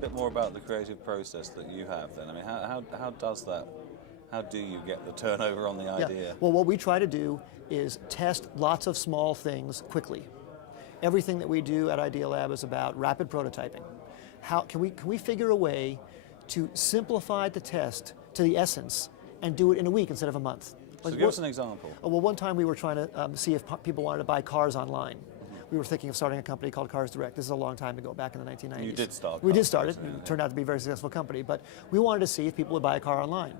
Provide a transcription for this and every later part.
bit more about the creative process that you have then. I mean, how does that, how do you get the turnover on the idea? Yeah. Well, what we try to do is test lots of small things quickly. Everything that we do at Idealab is about rapid prototyping. How can we figure a way to simplify the test to the essence and do it in a week instead of a month? So give us an example. Well, one time we were trying to see if people wanted to buy cars online. We were thinking of starting a company called Cars Direct. This is a long time ago, back in the 1990s. You did start. We did start it. It turned out to be a very successful company, but we wanted to see if people would buy a car online.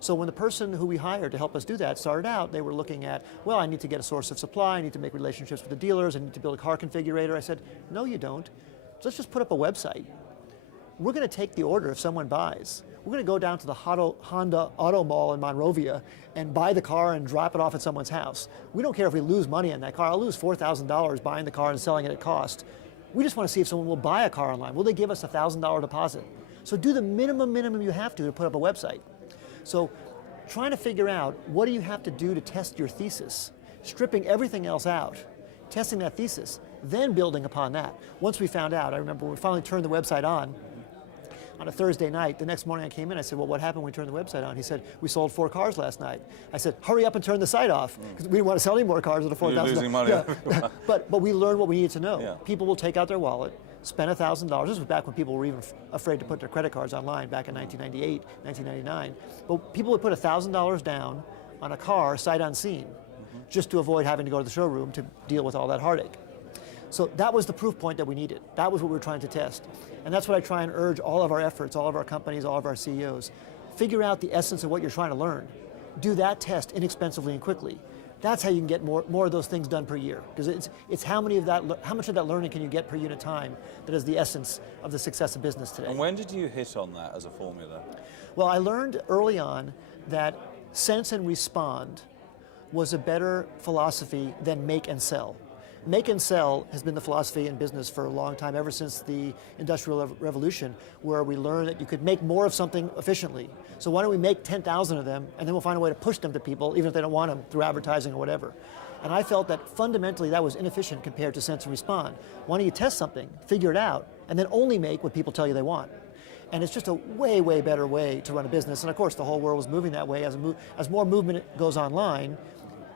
So when the person who we hired to help us do that started out, they were looking at, well, I need to get a source of supply, I need to make relationships with the dealers, I need to build a car configurator. I said, no, you don't. Let's just put up a website. We're going to take the order if someone buys. We're going to go down to the Honda Auto Mall in Monrovia and buy the car and drop it off at someone's house. We don't care if we lose money on that car. I'll lose $4,000 buying the car and selling it at cost. We just want to see if someone will buy a car online. Will they give us a $1,000 deposit? So do the minimum you have to put up a website. So trying to figure out what do you have to do to test your thesis, stripping everything else out, testing that thesis, then building upon that. Once we found out, I remember when we finally turned the website on a Thursday night, the next morning I came in, I said, well, what happened when we turned the website on? He said, we sold 4 cars last night. I said, hurry up and turn the site off, because we didn't want to sell any more cars at a $4,000. You're losing money. Yeah. but we learned what we needed to know. Yeah. People will take out their wallet, spend $1,000. This was back when people were even afraid to put their credit cards online, back in 1998, 1999. But people would put $1,000 down on a car, sight unseen, just to avoid having to go to the showroom to deal with all that heartache. So that was the proof point that we needed. That was what we were trying to test. And that's what I try and urge all of our efforts, all of our companies, all of our CEOs. Figure out the essence of what you're trying to learn. Do that test inexpensively and quickly. That's how you can get more of those things done per year. Because it's how much of that learning can you get per unit time that is the essence of the success of business today. And when did you hit on that as a formula? Well, I learned early on that sense and respond was a better philosophy than make and sell. Make and sell has been the philosophy in business for a long time, ever since the Industrial Revolution, where we learned that you could make more of something efficiently. So why don't we make 10,000 of them, and then we'll find a way to push them to people, even if they don't want them, through advertising or whatever. And I felt that fundamentally that was inefficient compared to sense and respond. Why don't you test something, figure it out, and then only make what people tell you they want? And it's just a way, way better way to run a business. And of course, the whole world is moving that way. As more movement goes online,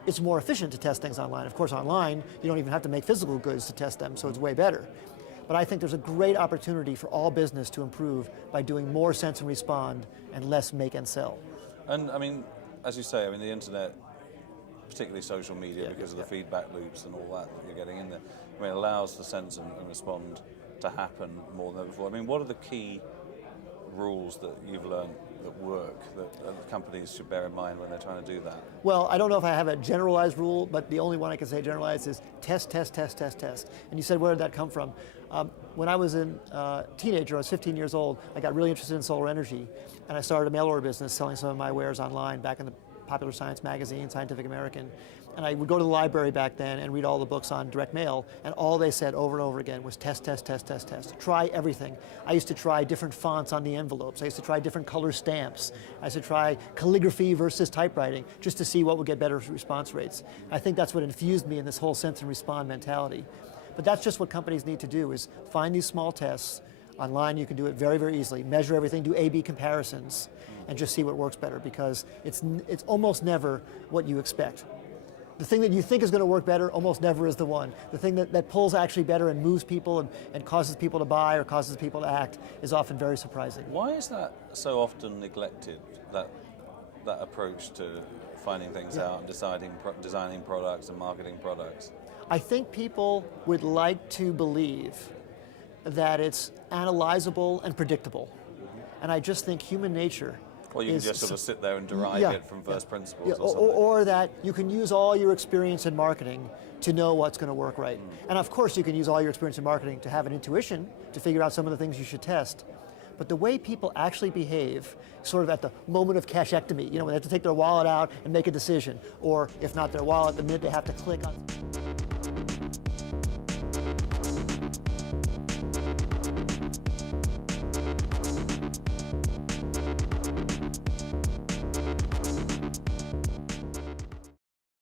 it's more efficient to test things online. Of course, online, you don't even have to make physical goods to test them, so it's way better. But I think there's a great opportunity for all business to improve by doing more sense and respond and less make and sell. And I mean, as you say, I mean, the internet, particularly social media, because of the feedback loops and all that you're getting in there, I mean, it allows the sense and respond to happen more than ever before. I mean, what are the key rules that you've learned that work, that companies should bear in mind when they're trying to do that? Well, I don't know if I have a generalized rule, but the only one I can say generalized is test, test, test, test, test. And you said, where did that come from? When I was a teenager, I was 15 years old, I got really interested in solar energy, and I started a mail order business selling some of my wares online back in the Popular Science magazine, Scientific American. And I would go to the library back then and read all the books on direct mail, and all they said over and over again was test, test, test, test, test. Try everything. I used to try different fonts on the envelopes. I used to try different color stamps. I used to try calligraphy versus typewriting, just to see what would get better response rates. I think that's what infused me in this whole sense and respond mentality. But that's just what companies need to do, is find these small tests. Online you can do it very, very easily. Measure everything, do A/B comparisons, and just see what works better, because it's almost never what you expect. The thing that you think is going to work better almost never is the one. The thing that pulls actually better and moves people and causes people to buy or causes people to act is often very surprising. Why is that so often neglected, that approach to finding things out and designing products and marketing products? I think people would like to believe that it's analyzable and predictable. And I just think human nature Or you can just sort of sit there and derive it from first principles or something. Or that you can use all your experience in marketing to know what's going to work right. And of course you can use all your experience in marketing to have an intuition, to figure out some of the things you should test. But the way people actually behave, sort of at the moment of cashectomy, you know, when they have to take their wallet out and make a decision, or if not their wallet, the minute they have to click on